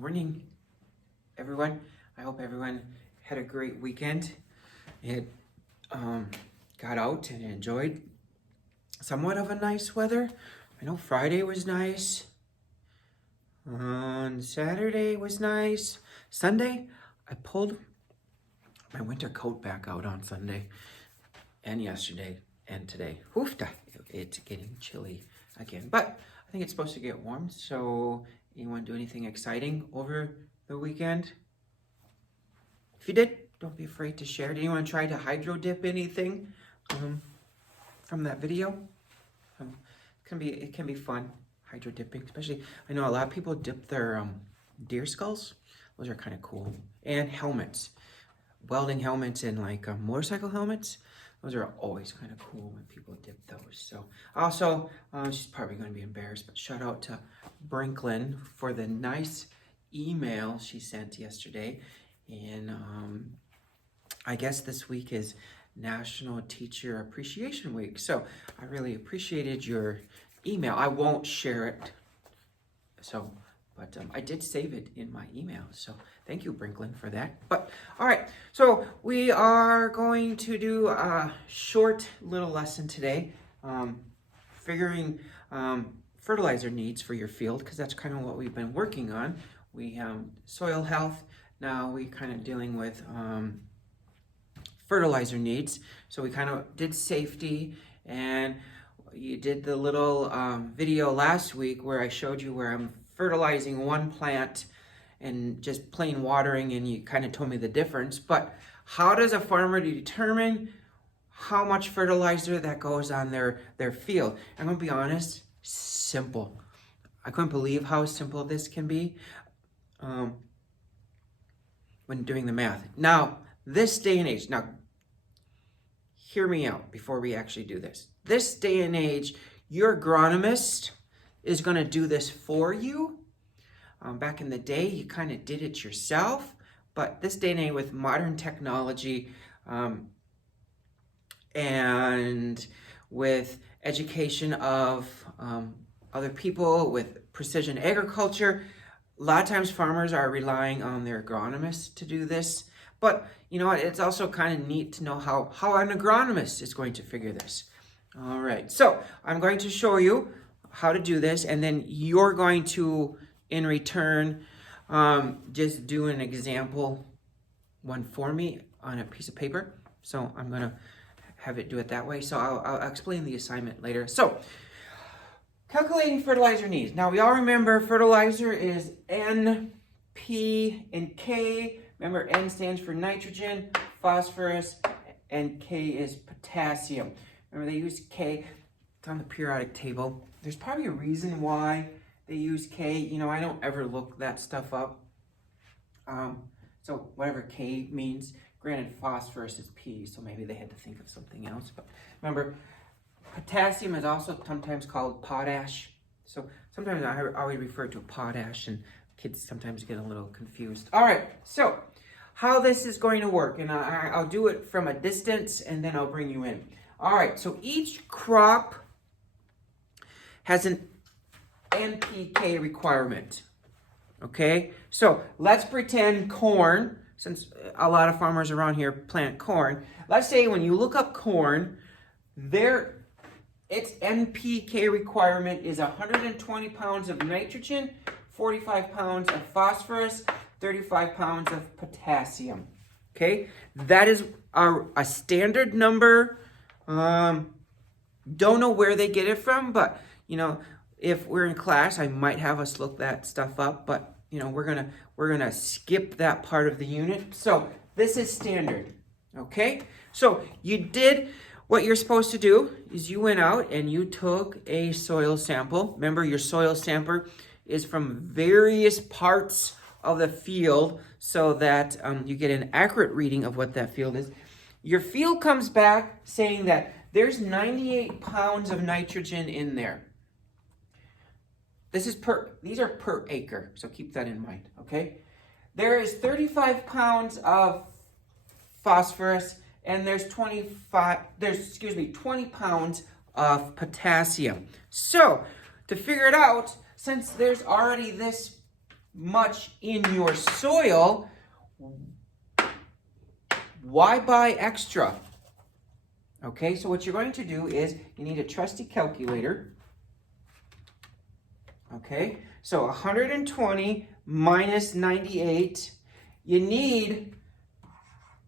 Morning, everyone. I hope everyone had a great weekend. It got out and enjoyed somewhat of a nice weather. I know Friday was nice. On Saturday was nice. Sunday, I pulled my winter coat back out on Sunday and yesterday and today. Hoofda, it's getting chilly again, but I think it's supposed to get warm. So anyone do anything exciting over the weekend? If you did, don't be afraid to share. Did anyone try to hydro dip anything from that video? It can be fun, hydro dipping, especially. I know a lot of people dip their deer skulls. Those are kind of cool. And helmets, welding helmets and like motorcycle helmets. Those are always kind of cool when people dip those. So also, she's probably going to be embarrassed, but shout out to Brinklin for the nice email she sent yesterday. And I guess this week is National Teacher Appreciation Week. So I really appreciated your email. I won't share it. But I did save it in my email. So thank you, Brinklin, for that. But all right, so we are going to do a short little lesson today, figuring fertilizer needs for your field, because that's kind of what we've been working on. We soil health. Now we kind of dealing with fertilizer needs. So we kind of did safety, and you did the little video last week where I showed you where I'm fertilizing one plant and just plain watering, and you kind of told me the difference. But how does a farmer determine how much fertilizer that goes on their field? I'm gonna be honest, simple. I couldn't believe how simple this can be when doing the math. Now, this day and age, now hear me out before we actually do this. This day and age, your agronomist is going to do this for you. Back in the day, you kind of did it yourself, but this day and age with modern technology and with education of other people, with precision agriculture, a lot of times farmers are relying on their agronomists to do this. But you know what? It's also kind of neat to know how an agronomist is going to figure this. All right, so I'm going to show you how to do this, and then you're going to, in return, just do an example one for me on a piece of paper. So I'm going to have it do it that way. So I'll explain the assignment later. So calculating fertilizer needs. Now we all remember fertilizer is N, P, and K. Remember, N stands for nitrogen, phosphorus, and K is potassium. Remember, they use K. It's on the periodic table. There's probably a reason why they use K. You know, I don't ever look that stuff up. So whatever K means, granted phosphorus is P, so maybe they had to think of something else. But remember, potassium is also sometimes called potash. So sometimes I always refer to potash, and kids sometimes get a little confused. All right, so how this is going to work, and I'll do it from a distance, and then I'll bring you in. All right, so each crop has an NPK requirement, okay? So let's pretend corn, since a lot of farmers around here plant corn. Let's say when you look up corn, its NPK requirement is 120 pounds of nitrogen, 45 pounds of phosphorus, 35 pounds of potassium, okay? That is a standard number. Don't know where they get it from, but you know, if we're in class, I might have us look that stuff up, but you know, we're gonna skip that part of the unit. So this is standard, okay? So you did what you're supposed to do is you went out and you took a soil sample. Remember, your soil sample is from various parts of the field so that you get an accurate reading of what that field is. Your field comes back saying that there's 98 pounds of nitrogen in there. These are per acre, so keep that in mind, okay? There is 35 pounds of phosphorus, and there's 20 pounds of potassium. So to figure it out, since there's already this much in your soil, why buy extra? Okay, so what you're going to do is you need a trusty calculator. Okay, so 120 minus 98, you need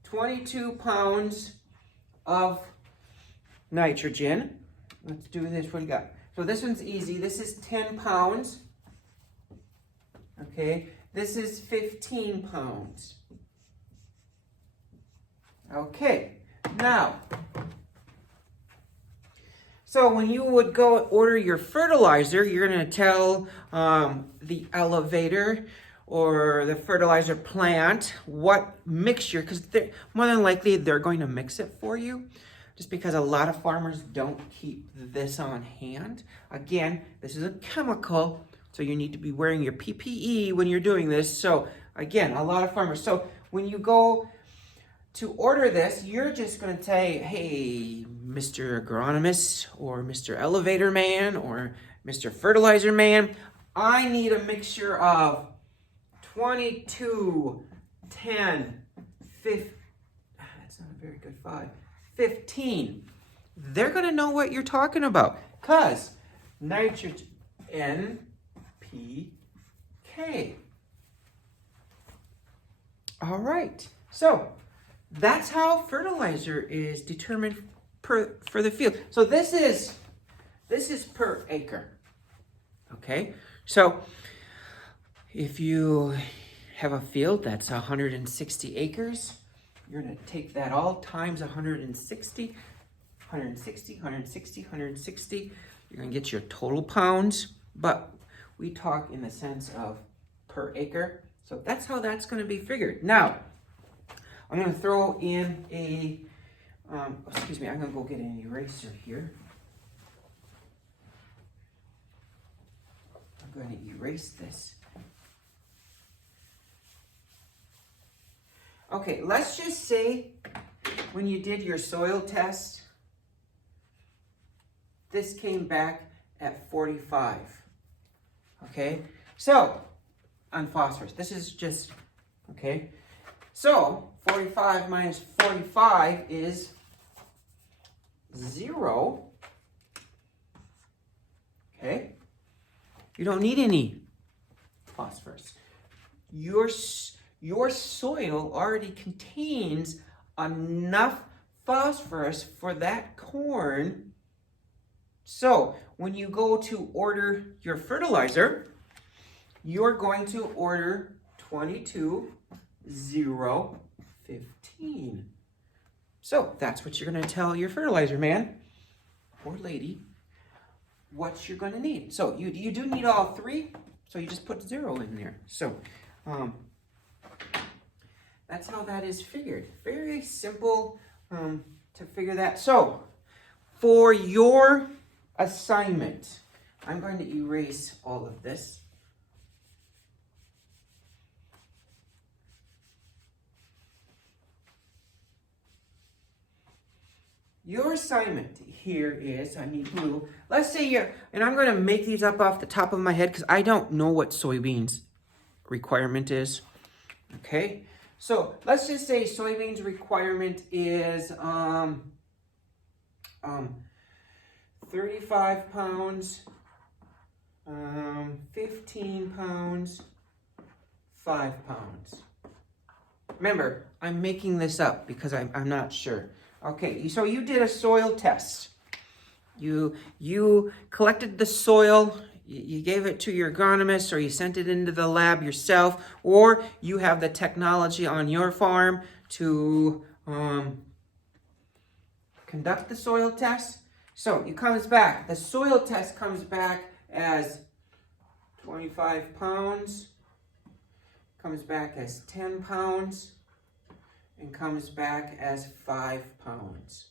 22 pounds of nitrogen. Let's do this. What do you got? So this one's easy. This is 10 pounds. Okay, this is 15 pounds. Okay, now, so when you would go order your fertilizer, you're going to tell the elevator or the fertilizer plant what mixture, because more than likely they're going to mix it for you, just because a lot of farmers don't keep this on hand. Again, this is a chemical, so you need to be wearing your PPE when you're doing this. So again, a lot of farmers. So when you go to order this, you're just going to say, hey, Mr. Agronomist or Mr. Elevator Man or Mr. Fertilizer Man, I need a mixture of 22, 10, 15, that's not a very good 5, 15. They're going to know what you're talking about, because nitrogen, NPK. All right, so that's how fertilizer is determined for the field. So this is per acre. Okay, so if you have a field that's 160 acres, you're going to take that all times 160, 160, 160, 160. You're going to get your total pounds, but we talk in the sense of per acre. So that's how that's going to be figured. Now, I'm going to throw in a, I'm going to go get an eraser here. I'm going to erase this. Okay, let's just say when you did your soil test, this came back at 45. Okay, so on phosphorus, this is just, okay, so 45 minus 45 is 0. Okay, you don't need any phosphorus. Your soil already contains enough phosphorus for that corn. So when you go to order your fertilizer, you're going to order 22, 0, 15. So that's what you're going to tell your fertilizer man or lady what you're going to need. So you do need all three, so you just put 0 in there. So that's how that is figured. Very simple to figure that. So for your assignment, I'm going to erase all of this. Your assignment here is, I need blue. Let's say and I'm going to make these up off the top of my head because I don't know what soybeans requirement is. Okay, so let's just say soybeans requirement is 35 pounds, 15 pounds, 5 pounds. Remember, I'm making this up because I'm not sure. Okay, so you did a soil test. You collected the soil, you gave it to your agronomist, or you sent it into the lab yourself, or you have the technology on your farm to conduct the soil test. So it comes back, the soil test comes back as 25 pounds, comes back as 10 pounds, and comes back as 5 pounds.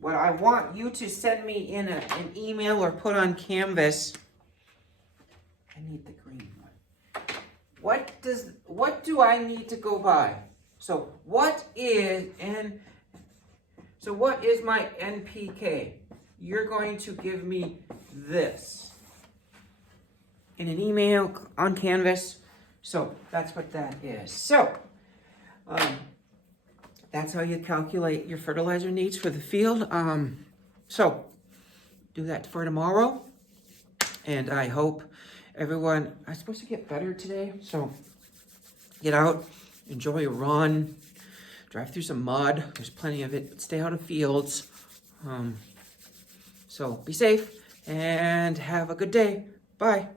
What I want you to send me in an email or put on Canvas, I need the green one. What do I need to go by? So what is my NPK? You're going to give me this. in an email on Canvas. So that's what that is. So that's how you calculate your fertilizer needs for the field. So do that for tomorrow. And I hope everyone, I'm supposed to get better today. So get out, enjoy a run, drive through some mud. There's plenty of it, but stay out of fields. So be safe and have a good day. Bye.